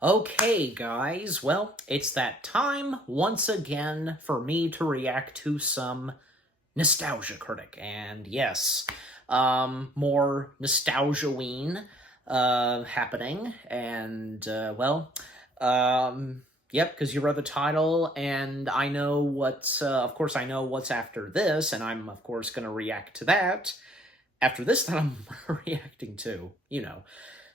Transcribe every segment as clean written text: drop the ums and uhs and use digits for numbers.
Okay, guys, well, it's that time once again for me to react to some Nostalgia Critic. And yes, more Nostalgia-ween happening. And, yep, because you read the title, and I know what's, of course, I know what's after this, and I'm, of course, going to react to that after this that I'm reacting to, you know.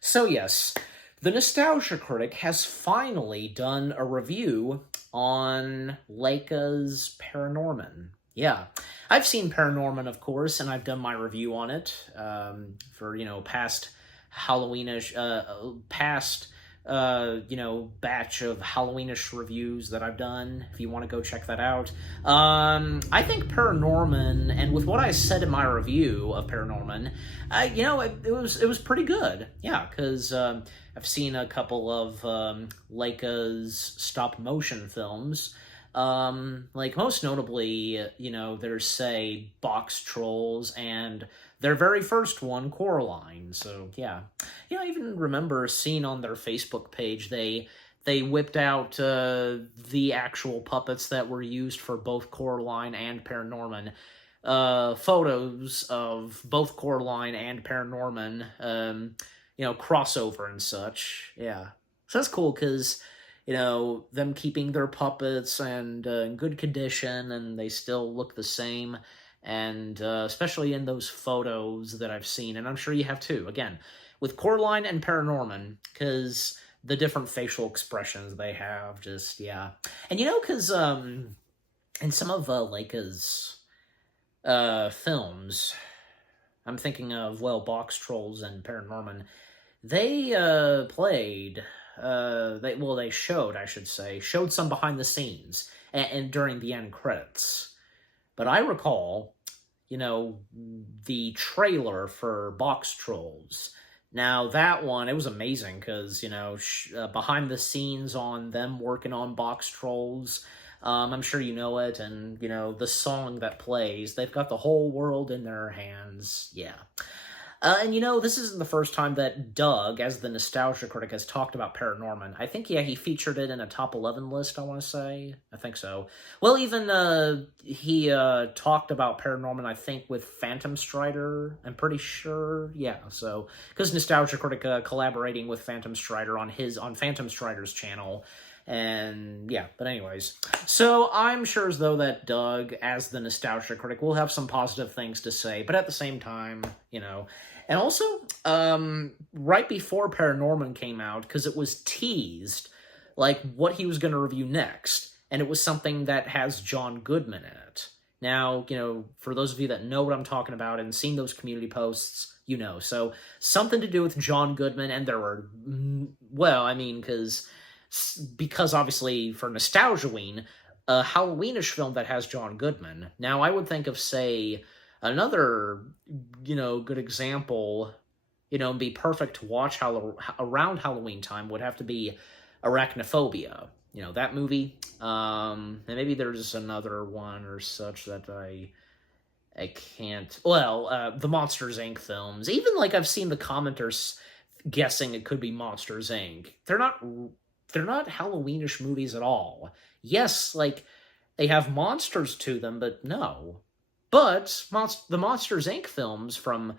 So, yes, the Nostalgia Critic has finally done a review on Leica's ParaNorman. Yeah, I've seen ParaNorman, of course, and I've done my review on it for, past Halloweenish, past batch of Halloweenish reviews that I've done, if you want to go check that out. I think ParaNorman, and with what I said in my review of ParaNorman, it was pretty good. Yeah, because I've seen a couple of Leica's stop-motion films. Like, most notably, there's, say, Box Trolls, and their very first one, Coraline. So, yeah. I even remember seeing on their Facebook page, they whipped out the actual puppets that were used for both Coraline and ParaNorman. Photos of both Coraline and ParaNorman, crossover and such. Yeah. So that's cool, because them keeping their puppets and in good condition, and they still look the same, and especially in those photos that I've seen, and I'm sure you have too, again, with Coraline and ParaNorman, because the different facial expressions they have, just, yeah. And because in some of Leica's films, I'm thinking of, well, Box Trolls and ParaNorman, they played... they showed, I should say, some behind the scenes and during the end credits. But I recall, the trailer for Box Trolls. Now, that one, it was amazing, because, behind the scenes on them working on Box Trolls, I'm sure you know it, and, the song that plays, they've got the whole world in their hands, yeah. And this isn't the first time that Doug, as the Nostalgia Critic, has talked about ParaNorman. I think, yeah, he featured it in a top 11 list, I want to say. I think so. Well, even he talked about ParaNorman, I think, with Phantom Strider. I'm pretty sure. Yeah, so, because Nostalgia Critic collaborating with Phantom Strider on Phantom Strider's channel. And, yeah, but anyways. So, I'm sure as though that Doug, as the Nostalgia Critic, will have some positive things to say, but at the same time, And also, right before ParaNorman came out, because it was teased, like, what he was going to review next, and it was something that has John Goodman in it. Now, for those of you that know what I'm talking about and seen those community posts, So, something to do with John Goodman, and there were, well, I mean, because obviously for Nostalgia-ween, a Halloweenish film that has John Goodman. Now, I would think of, say, another, good example, and be perfect to watch around Halloween time would have to be Arachnophobia. That movie. And maybe there's another one or such that I can't... Well, the Monsters, Inc. films. Even, like, I've seen the commenters guessing it could be Monsters, Inc. They're not Halloweenish movies at all. Yes, like, they have monsters to them, but no. But the Monsters, Inc. films from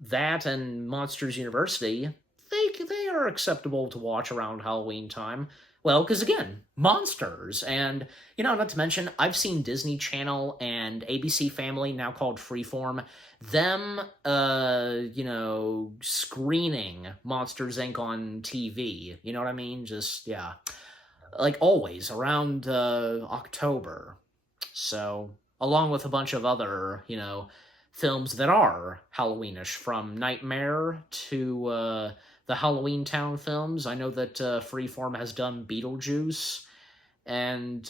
that and Monsters University, they are acceptable to watch around Halloween time. Well, because, again, monsters. And, not to mention, I've seen Disney Channel and ABC Family, now called Freeform, them, screening Monsters, Inc. on TV. You know what I mean? Just, yeah. Like, always, around October. So, along with a bunch of other, films that are Halloweenish, from Nightmare to the Halloween Town films. I know that Freeform has done Beetlejuice and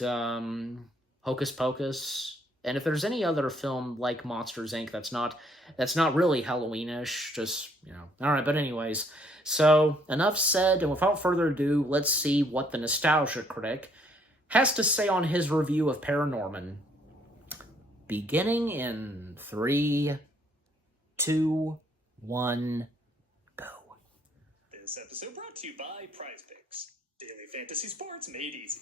Hocus Pocus. And if there's any other film like Monsters, Inc. that's not really Halloweenish, just, All right, but anyways. So, enough said, and without further ado, let's see what the Nostalgia Critic has to say on his review of ParaNorman. Beginning in 3, 2, 1, go. This episode brought to you by Prize Picks. Daily fantasy sports made easy.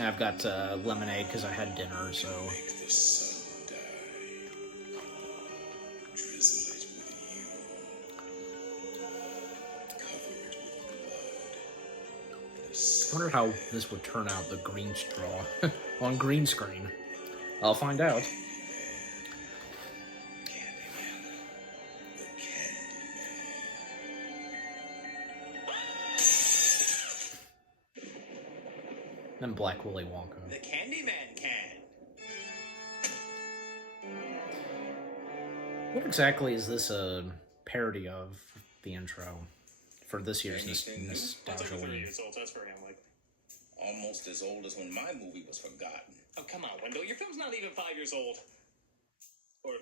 I've got lemonade because I had dinner, so... Make the sun die. Drizzle it with you. Cover it with blood. I wonder how this would turn out, the green straw, on green screen. I'll find out. Candyman. The Candyman. And Black Willy Wonka. The Candyman can. What exactly is this a parody of, the intro? For this year's Anything new? It's Nostalgia over 3 Week. years old, that's very unlikely. Almost as old as when my movie was forgotten. Oh, come on, Wendell. Your film's not even 5 years old. Or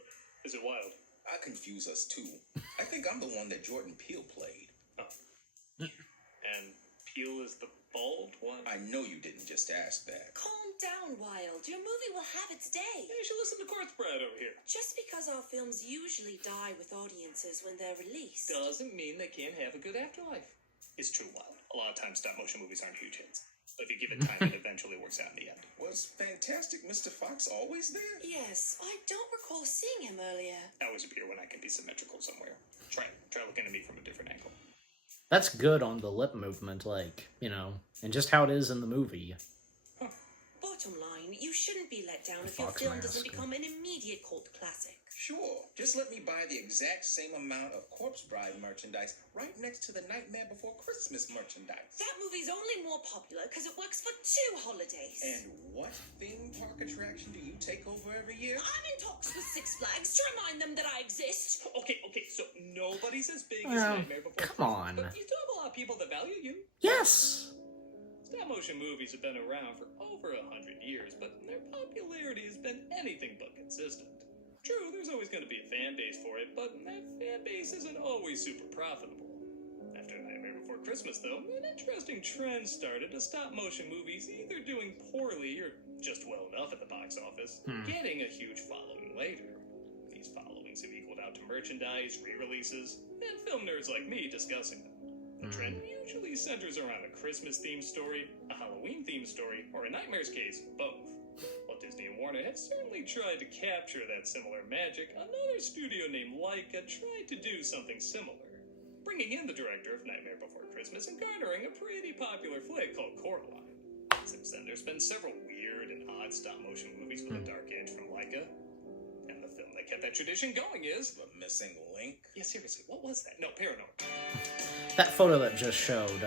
is it wild? I confuse us too. I think I'm the one that Jordan Peele played. Oh. And Peele is the bald one? I know you didn't just ask that. Calm down, Wild. Your movie will have its day. You should listen to Quartz Brad over here. Just because our films usually die with audiences when they're released. Doesn't mean they can't have a good afterlife. It's true, Wild. A lot of times stop motion movies aren't huge hits. But if you give it time, it eventually works out in the end. Was Fantastic Mr. Fox always there? Yes, I don't recall seeing him earlier. I always appear when I can be symmetrical somewhere. Try looking at me from a different angle. That's good on the lip movement, like, you know, and just how it is in the movie. Bottom line, you shouldn't be let down The if your Fox film mask. doesn't become an immediate cult classic. Sure. Just let me buy the exact same amount of Corpse Bride merchandise right next to the Nightmare Before Christmas merchandise. That movie's only more popular because it works for 2 holidays. And what theme park attraction do you take over every year? I'm in talks with Six Flags to remind them that I exist. Okay, so nobody's as big as Well, Nightmare Before come Christmas, on. but you still have a lot of people that value you. Yes! Stop motion movies have been around for over 100 years, but their popularity has been anything but consistent. True, there's always going to be a fan base for it, but that fan base isn't always super profitable. After Nightmare Before Christmas, though, an interesting trend started to stop motion movies either doing poorly or just well enough at the box office, getting a huge following later. These followings have equaled out to merchandise, re-releases, and film nerds like me discussing them. The trend usually centers around a Christmas-themed story, a Halloween-themed story, or in Nightmare's case, both. While Disney and Warner have certainly tried to capture that similar magic, another studio named Laika tried to do something similar, bringing in the director of Nightmare Before Christmas and garnering a pretty popular flick called Coraline. Since then, there's been several weird and odd stop-motion movies with a dark edge from Laika, and the film that kept that tradition going is... The Missing Link? Yeah, seriously, what was that? No, ParaNorman. That photo that just showed,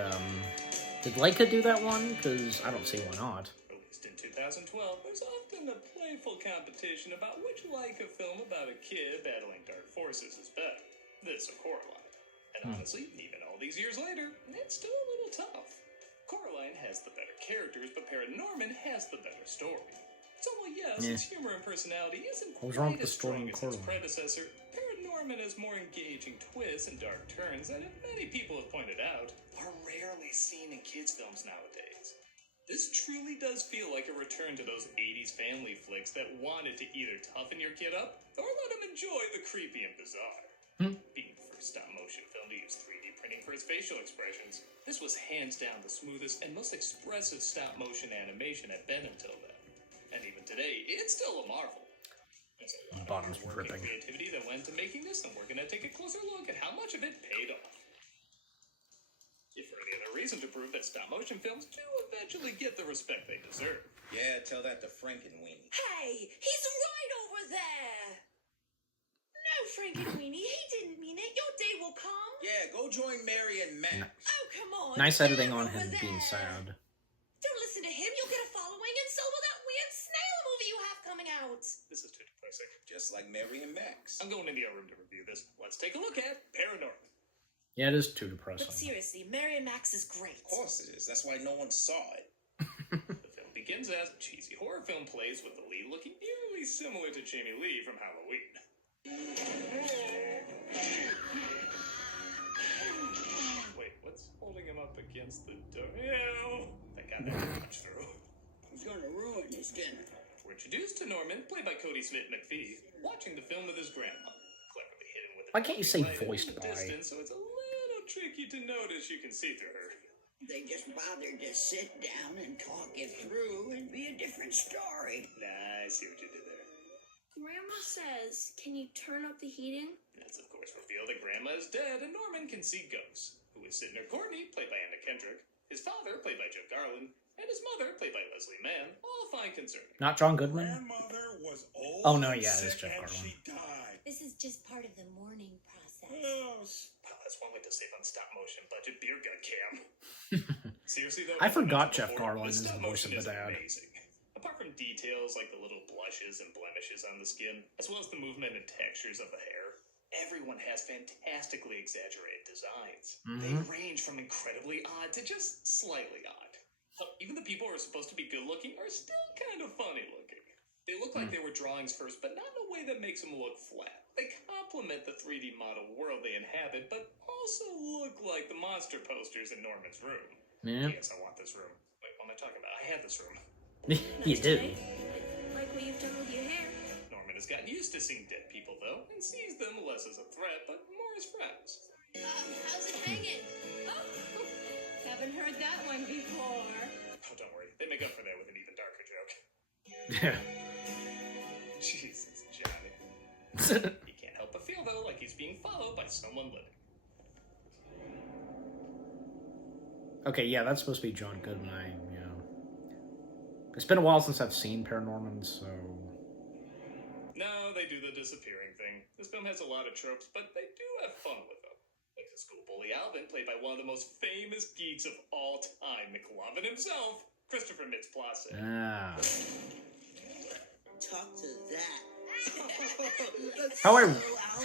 did Laika do that one? Because I don't see why not. Released in 2012, there's often a playful competition about which Laika film about a kid battling dark forces is better. This or Coraline. And honestly, even all these years later, it's still a little tough. Coraline has the better characters, but ParaNorman has the better story. So while yes, its humor and personality isn't What was wrong quite with as the story strong in as its Coraline? predecessor, ParaNorman has more engaging twists and dark turns that, as many people have pointed out, are rarely seen in kids' films nowadays. This truly does feel like a return to those 80s family flicks that wanted to either toughen your kid up or let him enjoy the creepy and bizarre. Being the first stop-motion film to use 3D printing for its facial expressions, this was hands down the smoothest and most expressive stop-motion animation had been until then. And even today, it's still a marvel. There's a lot Bottom's of hard work and dripping. creativity that went into making this, and we're going to take a closer look at how much of it paid off. If for any other reason to prove that stop-motion films do eventually get the respect they deserve. Yeah, tell that to Frankenweenie. Hey, he's right over there. No, Frankenweenie, he didn't mean it. Your day will come. Yeah, go join Mary and Max. Oh, come on. Nice editing They're on over him being there. sad. Don't listen to him. You'll get a following, and so will that weird snail movie you have coming out. This is too depressing. Just like Mary and Max. I'm going into your room to review this. Let's take a look at ParaNorman. Yeah, it is too But depressing. seriously, Mary and Max is great. Of course it is. That's why no one saw it. The film begins as a cheesy horror film plays with the lead looking eerily similar to Jamie Lee from Halloween. Wait, what's holding him up against the door? Ew! Thank God that didn't punch through. He's gonna ruin his dinner. We're introduced to Norman, played by Cody Smith McPhee, watching the film with his grandma. Cleverly hidden with Why can't you say Right voiced in the by? distance, so it's a little tricky to notice you can see through her. They just bothered to sit down and talk it through and be a different story. Nah, I see what you did there. Grandma says, can you turn up the heating? That's of course revealed that Grandma is dead and Norman can see ghosts, who is Sidney Courtney, played by Anna Kendrick, his father, played by Jeff Garland, and his mother, played by Leslie Mann, all fine concerning. Not John Goodman? Grandmother was old Oh, no, and yeah, it's sick Jeff and Garland. she died. This is just part of the mourning process. Oh, Wow, that's one way to save on stop motion budget beer gut cam. Seriously though, I as forgot mentioned Jeff before, Garland is stop the voice of motion the is dad. Amazing. Apart from details like the little blushes and blemishes on the skin, as well as the movement and textures of the hair, everyone has fantastically exaggerated designs. They range from incredibly odd to just slightly odd. Hell, even the people who are supposed to be good looking are still kind of funny looking. They look like they were drawings first, but not in a way that makes them look flat. They complement the 3D model world they inhabit, but also look like the monster posters in Norman's room. Yeah. Yes, I want this room. Wait, what am I talking about? I have this room. You do. Like what you've done with your hair. Norman has gotten used to seeing dead people, though, and sees them less as a threat, but more as friends. How's it hanging? Oh, haven't heard that one before. Oh, don't worry. They make up for that with an even darker joke. Yeah. Jesus, Johnny. He can't help but feel, though, like he's being followed by someone living. Okay, yeah, that's supposed to be John Goodman. It's been a while since I've seen ParaNorman, so... No, they do the disappearing thing. This film has a lot of tropes, but they do have fun with them. Like the school bully Alvin, played by one of the most famous geeks of all time, McLovin himself, Christopher Mintz-Plasse. Ah. Talk to that.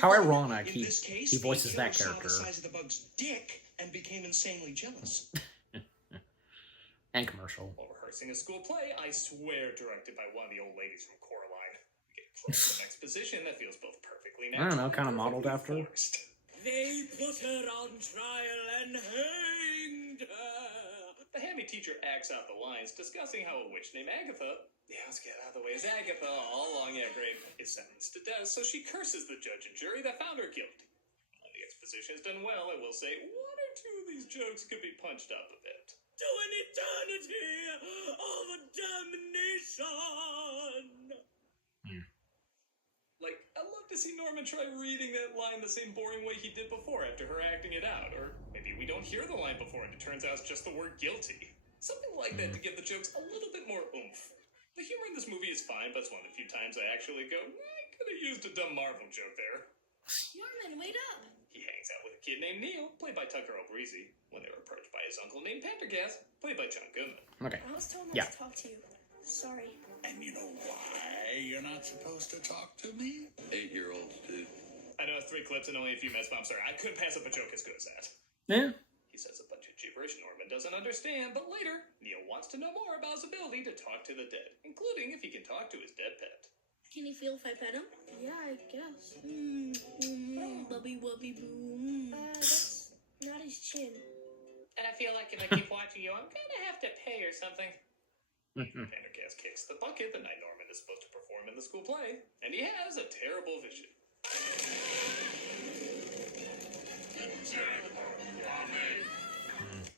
How ironic In he this case, he voices the that killer saw character. the size of the bug's dick and became insanely jealous. And commercial. While rehearsing a school play, I swear directed by one of the old ladies from Coraline. We get close to some exposition that feels both perfectly I natural don't know, kinda and modeled perfectly after. forced. They put her on trial and hanged her. The hammy teacher acts out the lines, discussing how a witch named Agatha, let's get out of the way, is Agatha, all along, yeah, great, is sentenced to death, so she curses the judge and jury that found her guilty. While the exposition is done well, I will say one or two of these jokes could be punched up a bit. To an eternity of damnation. Like, I'd love to see Norman try reading that line the same boring way he did before after her acting it out, or maybe we don't hear the line before and it turns out it's just the word guilty. Something like that to give the jokes a little bit more oomph. The humor in this movie is fine, but it's one of the few times I actually go, I could have used a dumb Marvel joke there. Norman, wait up. He hangs out with a kid named Neil, played by Tucker O'Breezy, when they were approached by his uncle named Pendergast, played by John Goodman. Okay. I was told not Yeah. to talk to you. Sorry. and you know why you're not supposed to talk to me? 8-year-olds do. I know it's 3 clips and only a few minutes, but I'm sorry, I couldn't pass up a joke as good as that. Yeah. He says a bunch of gibberish Norman doesn't understand, but later, Neil wants to know more about his ability to talk to the dead, including if he can talk to his dead pet. Can you feel if I pet him? Yeah, I guess. Bubby wubby boo. That's not his chin. And I feel like if I keep watching you, I'm gonna have to pay or something. Pendergast kicks the bucket the night Norman is supposed to perform in the school play, and he has a terrible vision.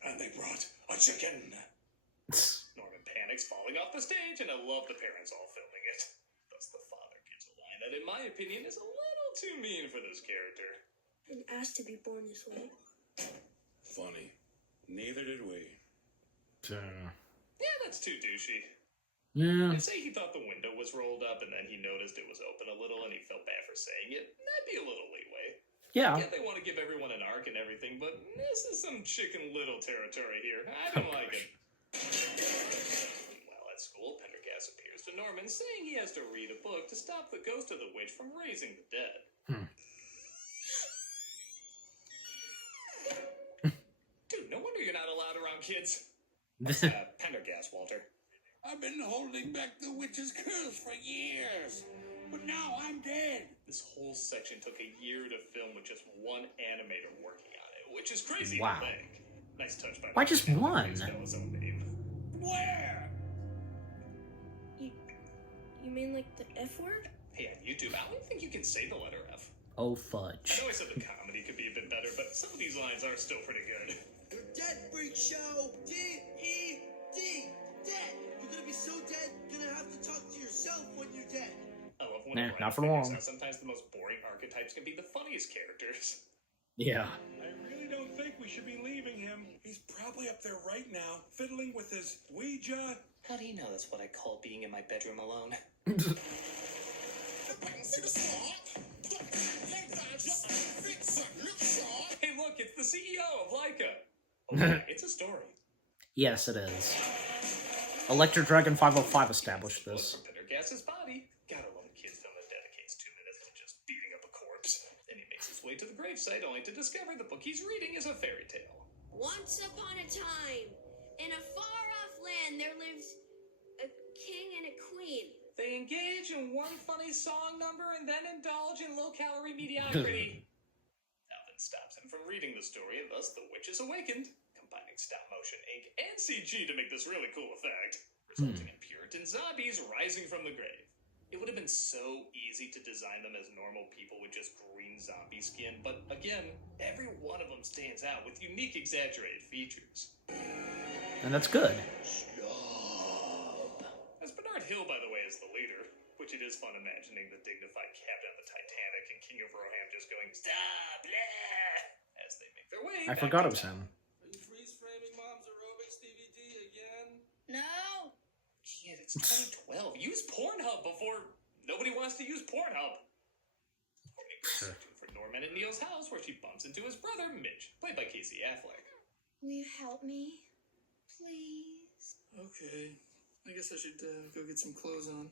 And they brought a chicken. Norman panics, falling off the stage, and I love the parents all filming it. Thus, the father gives a line that, in my opinion, is a little too mean for this character. And asked to be born this way. Funny. Neither did we. Yeah, that's too douchey. Yeah. I'd say he thought the window was rolled up, and then he noticed it was open a little, and he felt bad for saying it. That'd be a little leeway. Yeah. Yeah, they want to give everyone an arc and everything, but this is some Chicken Little territory here. I don't like it. While at school, Pendergast appears to Norman, saying he has to read a book to stop the ghost of the witch from raising the dead. Dude, no wonder you're not allowed around kids. Pendergast, Walter. I've been holding back the witch's curse for years. But now I'm dead. This whole section took a year to film with just one animator working on it, which is crazy Wow. to think. Nice touch by Why just one? Spell his own name. Where? You mean like the F word? Hey, on YouTube, I don't think you can say the letter F. Oh, I fudge. know I said the comedy could be a bit better, but some of these lines are still pretty good. You're dead, freak show. D-E-D. Dead. You're gonna be so dead, you're gonna have to talk to yourself when you're dead. I love when Nah, a not for writer figures long. out sometimes the most boring archetypes can be the funniest characters. Yeah. I really don't think we should be leaving him. He's probably up there right now, fiddling with his Ouija. How do you know that's what I call being in my bedroom alone? Hey, look, it's the CEO of Leica. Oh, yeah, it's a story. Yes, it is. Electric Dragon 505 established Blood this. from Pendergast's body. Gotta love a kid film that dedicates 2 minutes to just beating up a corpse. Then he makes his way to the gravesite only to discover the book he's reading is a fairy tale. Once upon a time, in a far-off land, there lived a king and a queen. They engage in one funny song number and then indulge in low-calorie mediocrity. Nothing stops him from reading the story, and thus the witch is awakened, combining stop-motion, ink, and CG to make this really cool effect, resulting in Puritan zombies rising from the grave. It would have been so easy to design them as normal people with just green zombie skin, but again, every one of them stands out with unique exaggerated features. And that's good. As Bernard Hill, by the way, is the leader, which it is fun imagining the dignified captain of the Titanic and King of Rohan just going, "Stop, blah," as they make their way I back forgot to it was town. him. Are you freeze-framing Mom's aerobics DVD again? No. Kid, it's 2012. Use Pornhub before nobody wants to use Pornhub. Courtney goes searching for Norman at Neil's house, where she bumps into his brother, Mitch, played by Casey Affleck. Will you help me? Please? Okay. I guess I should go get some clothes on.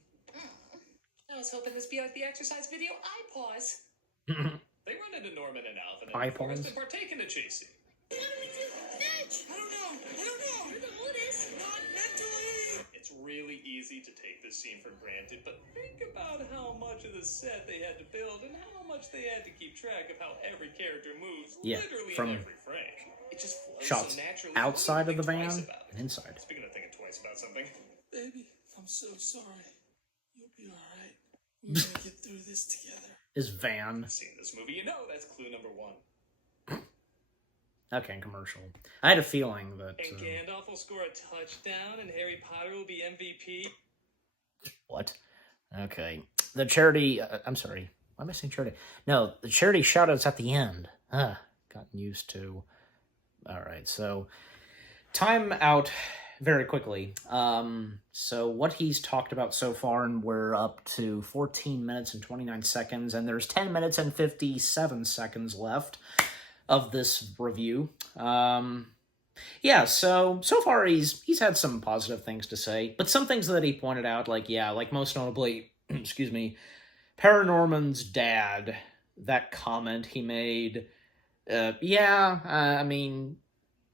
I was hoping this would be like the exercise video I pause. They run into Norman and Alvin I and forced pause? to partake in a chase scene. What do we do? Mitch! I don't know. You're the oldest. Not mentally. It's really easy to take this scene for granted, but think about how much of the set they had to build and how much they had to keep track of how every character moves, Yeah, literally from in every frame. It just flows shots so naturally. outside of the you don't van think twice about it. and inside. Speaking of thinking twice about something, Baby, I'm so sorry. You'll be alright. We're gonna get through this together. His van. seen this movie, you know that's clue number one. Okay, commercial. I had a feeling that... And Gandalf will score a touchdown, and Harry Potter will be MVP. What? Okay. The charity... I'm sorry. Why am I saying charity? No, the charity shoutouts at the end. Gotten used to. Alright, so... Time out very quickly. So what he's talked about so far, and we're up to 14 minutes and 29 seconds, and there's 10 minutes and 57 seconds left of this review. Yeah, so far he's had some positive things to say, but some things that he pointed out, like most notably, excuse me, ParaNorman's dad, that comment he made, I mean,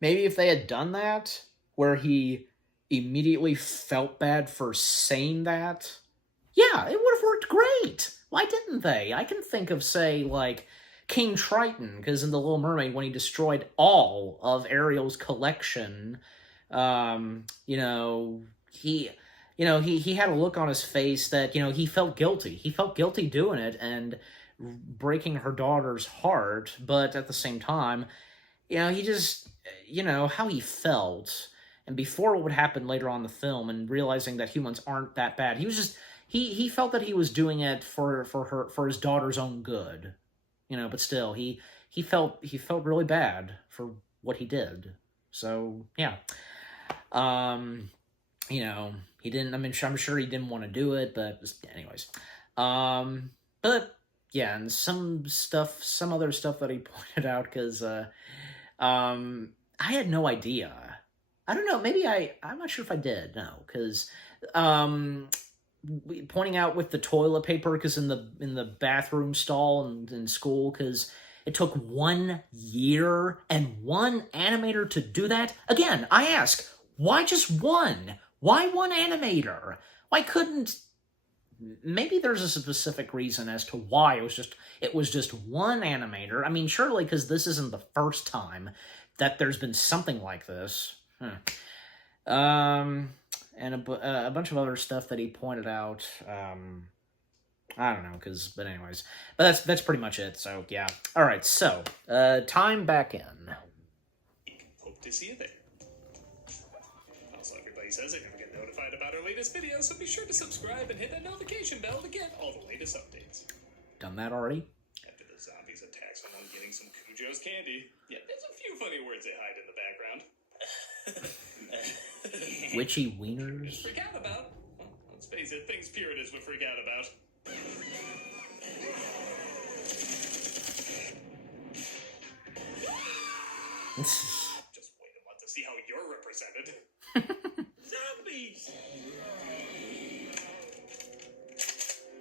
maybe if they had done that, where he immediately felt bad for saying that, yeah, it would have worked great. Why didn't they? I can think of, say, like, King Triton, because in The Little Mermaid, when he destroyed all of Ariel's collection, he had a look on his face that, he felt guilty. He felt guilty doing it and breaking her daughter's heart, but at the same time, he just, how he felt, and before what would happen later on in the film, and realizing that humans aren't that bad, he was just, he felt that he was doing it for his daughter's own good. But still, he felt really bad for what he did. So, yeah. He didn't, I'm sure he didn't want to do it, but anyways. But, yeah, and some other stuff that he pointed out, because, I had no idea. I don't know, maybe I'm not sure if I did, no, because, pointing out with the toilet paper, because in the bathroom stall in school, because it took 1 year and one animator to do that. Again, I ask, why just one? Why one animator? Why couldn't... Maybe there's a specific reason as to why it was just one animator. I mean, surely because this isn't the first time that there's been something like this. And a bunch of other stuff that he pointed out. I don't know, but anyways. But that's pretty much it, so yeah. Alright, so, time back in. Hope to see you there. Also, everybody says they never get notified about our latest videos, so be sure to subscribe and hit that notification bell to get all the latest updates. Done that already? After the zombies attack someone getting some Cujo's candy. Yeah, there's a few funny words they hide in the background. Witchy wieners? Freak out about? Well, let's face it, things Puritans would freak out about. Just wait a month to see how you're represented. Zombies!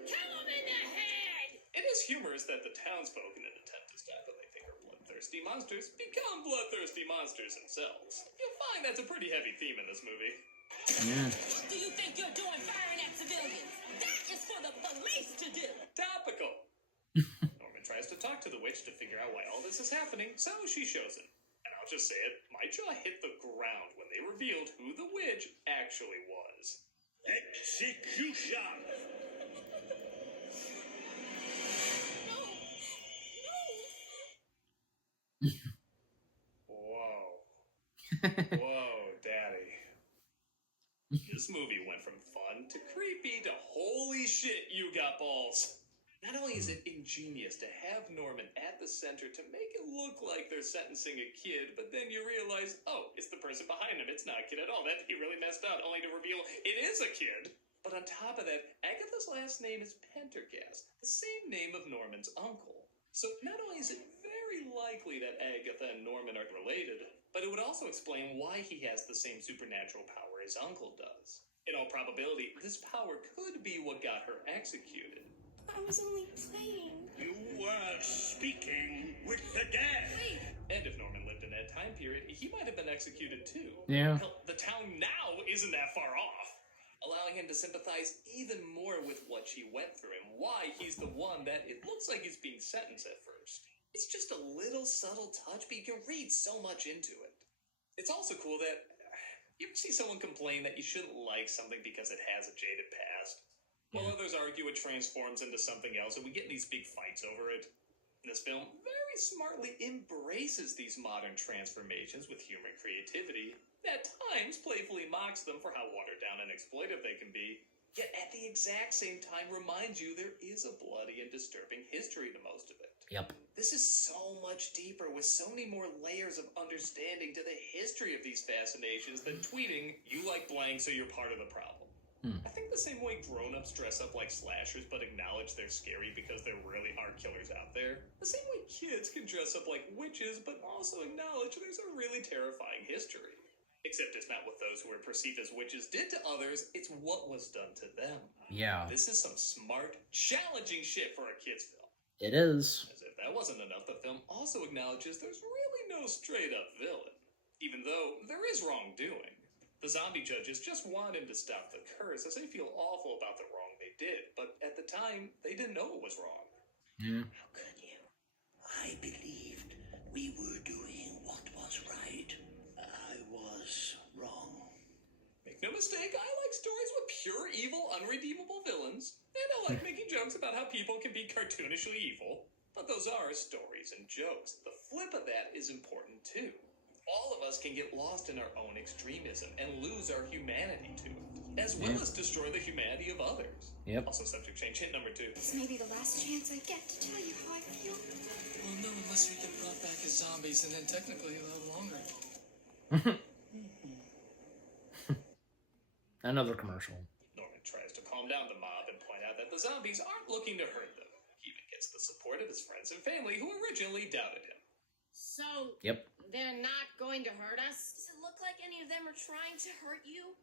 Kill him in the head! It is humorous that the townsfolk, in an attempt to stop what they think are bloodthirsty monsters, become bloodthirsty monsters themselves. You'll find that's a pretty heavy theme in this movie. Yeah. What do you think you're doing firing at civilians? That is for the police to do! Topical. Norman tries to talk to the witch to figure out why all this is happening, so she shows him. And I'll just say it, my jaw hit the ground when they revealed who the witch actually was. Execution! Whoa. Whoa, Daddy. This movie went from fun to creepy to holy shit, you got balls. Not only is it ingenious to have Norman at the center to make it look like they're sentencing a kid, but then you realize, oh, it's the person behind him. It's not a kid at all. That'd be really messed up, only to reveal it is a kid. But on top of that, Agatha's last name is Pendergast, the same name of Norman's uncle. So not only is it very likely that Agatha and Norman are related, but it would also explain why he has the same supernatural power his uncle does. In all probability, this power could be what got her executed. I was only playing. You were speaking with the dead. And if Norman lived in that time period, he might have been executed too. Yeah. Hell, the town now isn't that far off, allowing him to sympathize even more with what she went through and why he's the one that it looks like is being sentenced at first. It's just a little subtle touch, but you can read so much into it. It's also cool that you ever see someone complain that you shouldn't like something because it has a jaded past? While others argue it transforms into something else, and we get in these big fights over it. This film very smartly embraces these modern transformations with humor and creativity, at times playfully mocks them for how watered down and exploitive they can be, yet at the exact same time reminds you there is a bloody and disturbing history to most of it. Yep. This is so much deeper, with so many more layers of understanding to the history of these fascinations than tweeting, "You like blank, so you're part of the problem." I think the same way grown-ups dress up like slashers but acknowledge they're scary because there really are killers out there, the same way kids can dress up like witches but also acknowledge there's a really terrifying history. Except it's not what those who are perceived as witches did to others, it's what was done to them. Yeah. This is some smart, challenging shit for a kid's film. It is. As if that wasn't enough, the film also acknowledges there's really no straight-up villain, even though there is wrongdoing. The zombie judges just want him to stop the curse as they feel awful about the wrong they did, but at the time, they didn't know it was wrong. Yeah. How could you? I believed we were doing what was right. I was wrong. Make no mistake, I like stories with pure evil, unredeemable villains, and I like making jokes about how people can be cartoonishly evil, but those are stories and jokes. The flip of that is important too. All of us can get lost in our own extremism and lose our humanity to it, as well as destroy the humanity of others. Yep. Also, subject change hint number 2. This may be the last chance I get to tell you how I feel. Well, no, unless we get brought back as zombies, and then technically a little longer. Another commercial. Norman tries to calm down the mob and point out that the zombies aren't looking to hurt them. He even gets the support of his friends and family who originally doubted him. So, Yep. they're not going to hurt us? Does it look like any of them are trying to hurt you?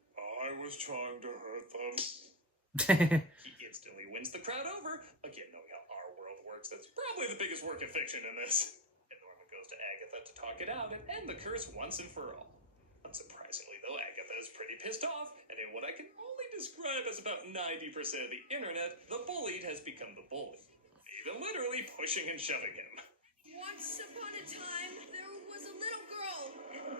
I was trying to hurt them. He instantly wins the crowd over. Again, knowing how our world works, that's probably the biggest work of fiction in this. And Norman goes to Agatha to talk it out and end the curse once and for all. Unsurprisingly, though, Agatha is pretty pissed off, and in what I can only describe as about 90% of the internet, the bullied has become the bully. Even literally pushing and shoving him. Once upon a time, there was a little girl.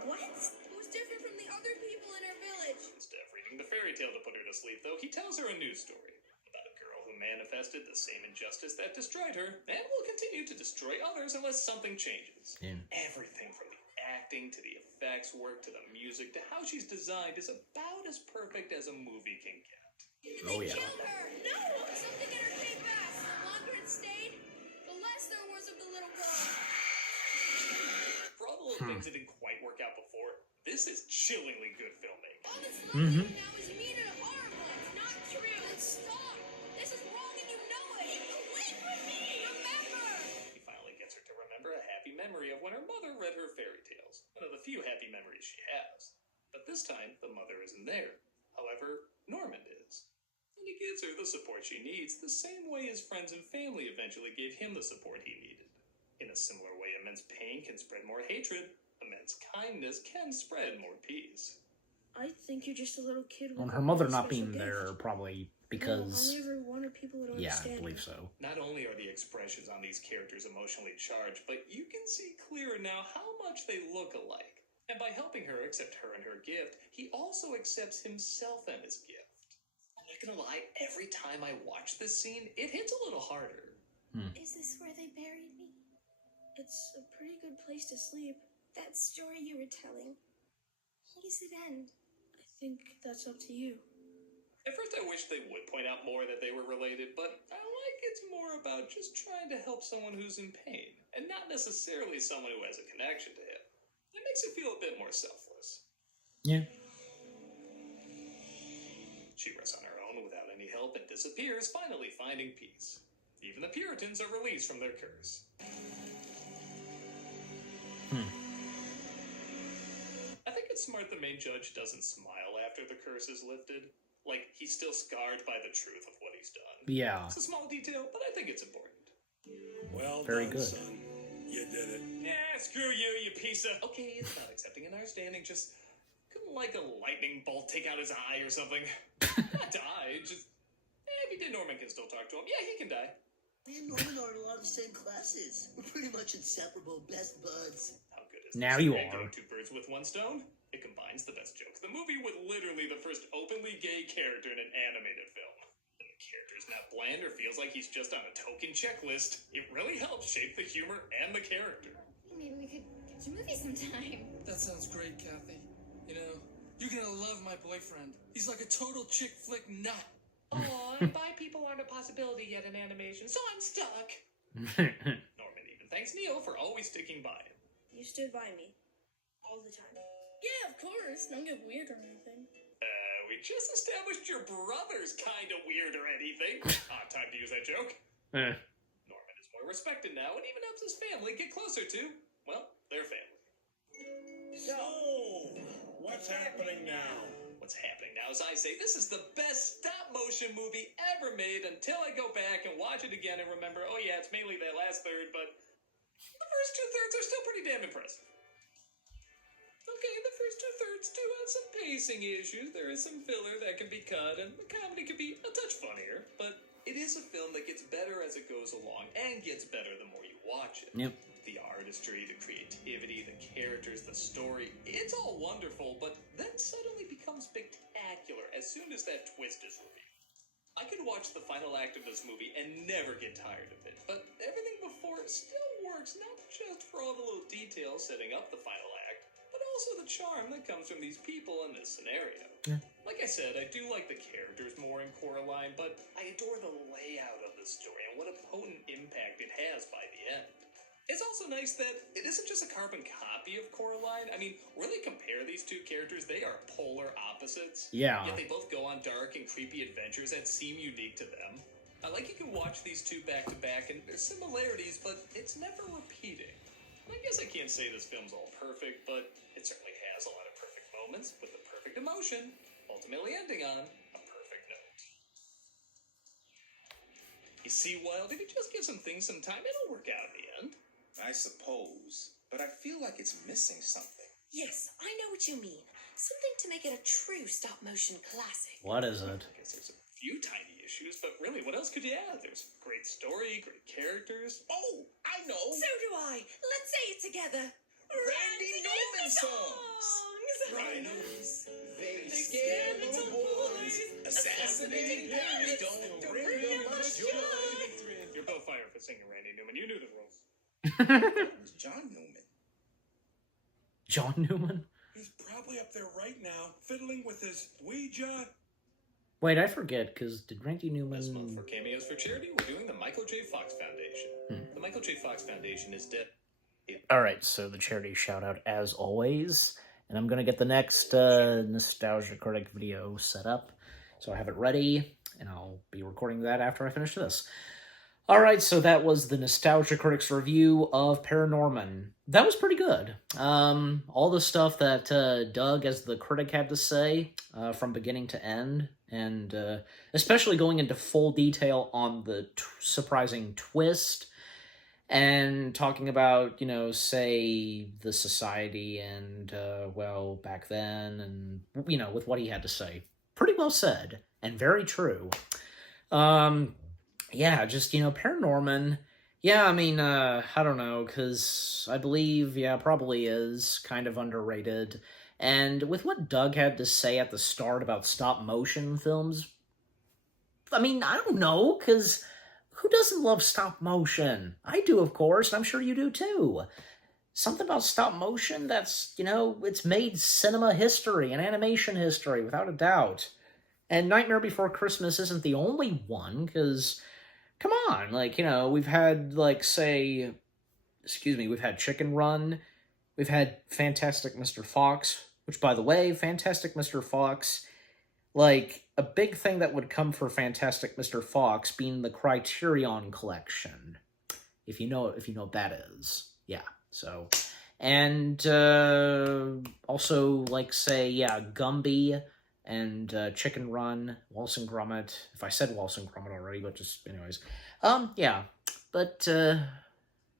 What? Who was different from the other people in her village. Instead of reading the fairy tale to put her to sleep, though, he tells her a news story about a girl who manifested the same injustice that destroyed her, and will continue to destroy others unless something changes. Yeah. Everything from the acting to the effects work to the music to how she's designed is about as perfect as a movie can get. Oh, yeah. Killed her! No! Something in her came back. The longer it stayed, the less there was of the little girl. For all the little things that didn't quite work out before, this is chillingly good filmmaking. All that's left of you now is mean and horrible. It's not true. Then stop. This is wrong and you know it. Get away from me. Remember. He finally gets her to remember a happy memory of when her mother read her fairy tales. One of the few happy memories she has. But this time, the mother isn't there. However, Norman is. And he gives her the support she needs, the same way his friends and family eventually gave him the support he needed. In a similar way, immense pain can spread more hatred. Immense kindness can spread more peace. I think you're just a little kid with Well, a her mother special not being gift. there probably No, because... only ever wanted people that don't Yeah, I understand believe me. so. Not only are the expressions on these characters emotionally charged, but you can see clearer now how much they look alike. And by helping her accept her and her gift, he also accepts himself and his gift. I'm not gonna lie, every time I watch this scene, it hits a little harder. Is this where they buried me? It's a pretty good place to sleep. That story you were telling, how does it end? I think that's up to you. At first I wish they would point out more that they were related, but I like it's more about just trying to help someone who's in pain, and not necessarily someone who has a connection to him. It makes it feel a bit more selfless. Yeah. She rests on her own without any help and disappears, finally finding peace. Even the Puritans are released from their curse. I think it's smart the main judge doesn't smile after the curse is lifted. Like, he's still scarred by the truth of what he's done. Yeah. It's a small detail, but I think it's important. Well Very done, good. son. You did it. Yeah, screw you, you piece of... Okay, it's not accepting and understanding, just... Couldn't like a lightning bolt take out his eye or something? Not die, just... if he did, Norman can still talk to him. Yeah, he can die. Me and Norman are in a lot of the same classes. We're pretty much inseparable, best buds. How good is Now this? you Right, are. killing two birds with one stone? It combines the best joke of the movie with literally the first openly gay character in an animated film. And the character's not bland or feels like he's just on a token checklist. It really helps shape the humor and the character. Maybe we could catch a movie sometime. That sounds great, Kathy. You know, you're gonna love my boyfriend. He's like a total chick flick nut. Oh, and bi people aren't a possibility yet in animation, so I'm stuck. Norman even thanks Neil for always sticking by him. You stood by me. All the time. Yeah, of course. Don't get weird or anything. We just established your brother's kind of weird or anything. Time to use that joke. Eh. Norman is more respected now and even helps his family get closer to, well, their family. So, what's happening now? What's happening now is I say this is the best stop-motion movie ever made until I go back and watch it again and remember, oh yeah, it's mainly that last third, but the first two-thirds are still pretty damn impressive. Okay, the first two-thirds do have some pacing issues. There is some filler that can be cut, and the comedy could be a touch funnier, but it is a film that gets better as it goes along, and gets better the more you watch it. Yep. The artistry, the creativity, the characters, the story, it's all wonderful, but then suddenly becomes spectacular as soon as that twist is revealed. I could watch the final act of this movie and never get tired of it, but everything before it still works, not just for all the little details setting up the final act, but also the charm that comes from these people in this scenario. Yeah. Like I said, I do like the characters more in Coraline, but I adore the layout of the story and what a potent impact it has by the end. It's also nice that it isn't just a carbon copy of Coraline. I mean, really compare these two characters, they are polar opposites. Yeah. Yet they both go on dark and creepy adventures that seem unique to them. I like you can watch these two back to back, and there's similarities, but it's never repeating. I guess I can't say this film's all perfect, but it certainly has a lot of perfect moments with the perfect emotion, ultimately ending on a perfect note. You see, Wild, if you just give some things some time, it'll work out in the end. I suppose, but I feel like it's missing something. Yes, I know what you mean. Something to make it a true stop-motion classic. What is it? I guess there's a few tiny issues, but really, what else could you add? There's great story, great characters. Oh, I know! So do I. Let's say it together. Randy Newman songs! songs! Rhinos, They scare little boys, assassinating parents. Don't bring them much joy. You're both fired for singing Randy Newman. You knew the rules. It was John Newman. John Newman? He's probably up there right now, fiddling with his Ouija. Wait, I forget, because did Randy Newman... This month for Cameos for Charity, we're doing the Michael J. Fox Foundation. The Michael J. Fox Foundation is dead. Alright, so the charity shout-out as always. And I'm going to get the next Nostalgia Critic video set up. So I have it ready, and I'll be recording that after I finish this. Alright, so that was the Nostalgia Critics review of ParaNorman. That was pretty good. All the stuff that Doug, as the critic, had to say from beginning to end, and especially going into full detail on the surprising twist, and talking about, you know, say, the society and, well, back then, and, you know, with what he had to say. Pretty well said, and very true. Yeah, just, you know, ParaNorman, yeah, I mean, I don't know, because I believe, yeah, probably is kind of underrated. And with what Doug had to say at the start about stop-motion films, I mean, I don't know, because who doesn't love stop-motion? I do, of course, and I'm sure you do, too. Something about stop-motion that's, you know, it's made cinema history and animation history, without a doubt. And Nightmare Before Christmas isn't the only one, because... come on, like, you know, we've had, like, say, we've had Chicken Run, we've had Fantastic Mr. Fox, which, by the way, Fantastic Mr. Fox, like, a big thing that would come for Fantastic Mr. Fox being the Criterion Collection, if you know what that is. Yeah, so, and, also, like, say, yeah, Gumby, and Chicken Run, Wallace and Gromit. If I said Wallace and Gromit already, but just, anyways. Yeah. But,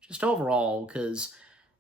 just overall, because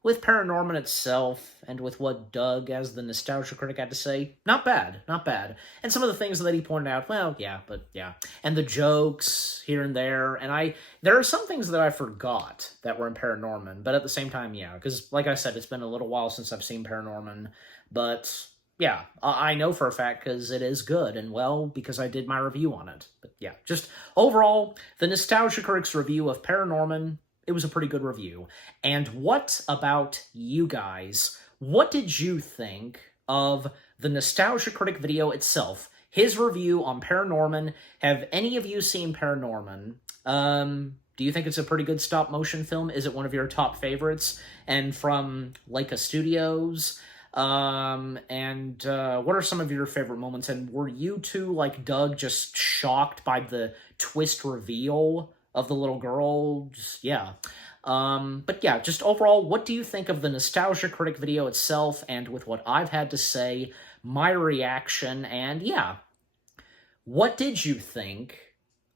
with ParaNorman itself, and with what Doug, as the Nostalgia Critic, had to say, not bad, not bad. And some of the things that he pointed out, well, yeah, but yeah. And the jokes here and there, and there are some things that I forgot that were in ParaNorman, but at the same time, yeah, because, like I said, it's been a little while since I've seen ParaNorman, but... yeah, I know for a fact because it is good, and well, because I did my review on it. But yeah, just overall, the Nostalgia Critics review of ParaNorman, it was a pretty good review. And what about you guys? What did you think of the Nostalgia Critic video itself? His review on ParaNorman. Have any of you seen ParaNorman? Do you think it's a pretty good stop-motion film? Is it one of your top favorites? And from Leica Studios... what are some of your favorite moments, and were you two, like Doug, just shocked by the twist reveal of the little girl? Yeah. But yeah, just overall, what do you think of the Nostalgia Critic video itself, and with what I've had to say, my reaction, and yeah, what did you think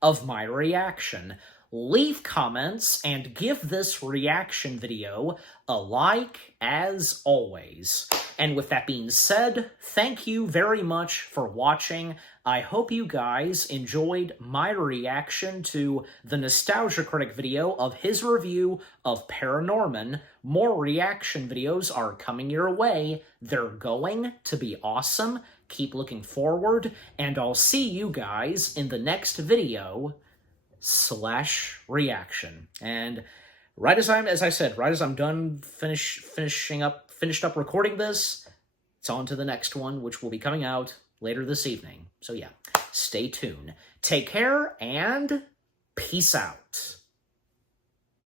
of my reaction? Leave comments and give this reaction video a like, as always. And with that being said, thank you very much for watching. I hope you guys enjoyed my reaction to the Nostalgia Critic video of his review of ParaNorman. More reaction videos are coming your way. They're going to be awesome. Keep looking forward, and I'll see you guys in the next video /reaction. And right as I'm done finished up recording this, it's on to the next one, which will be coming out later this evening. So yeah, stay tuned. Take care, and peace out.